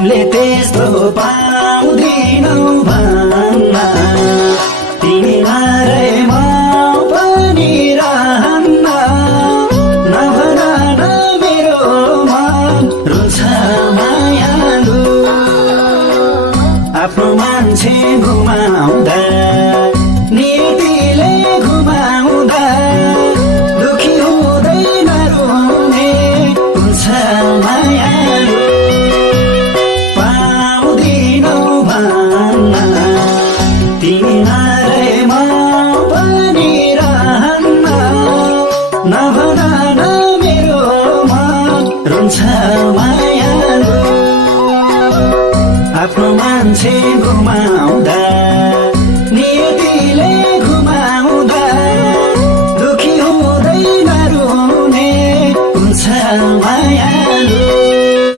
तिमीले त्यस्तो पाउँदिनौ भन्न तिमी मारेमा पनि रहन्न नभन न मेरो मन रुन्छ मायालु आफ्नो मान्छे घुमाउँदा नीतिले घुमाउँदा दुखी हुँदैन रुने हुन्छ मायालु पाउँदिनौ भन्न तिमी मारेमा पनि रहन्न नभन न मेरो मन रुन्छ मायालु आफ्नो मान्छे घुमाउँदा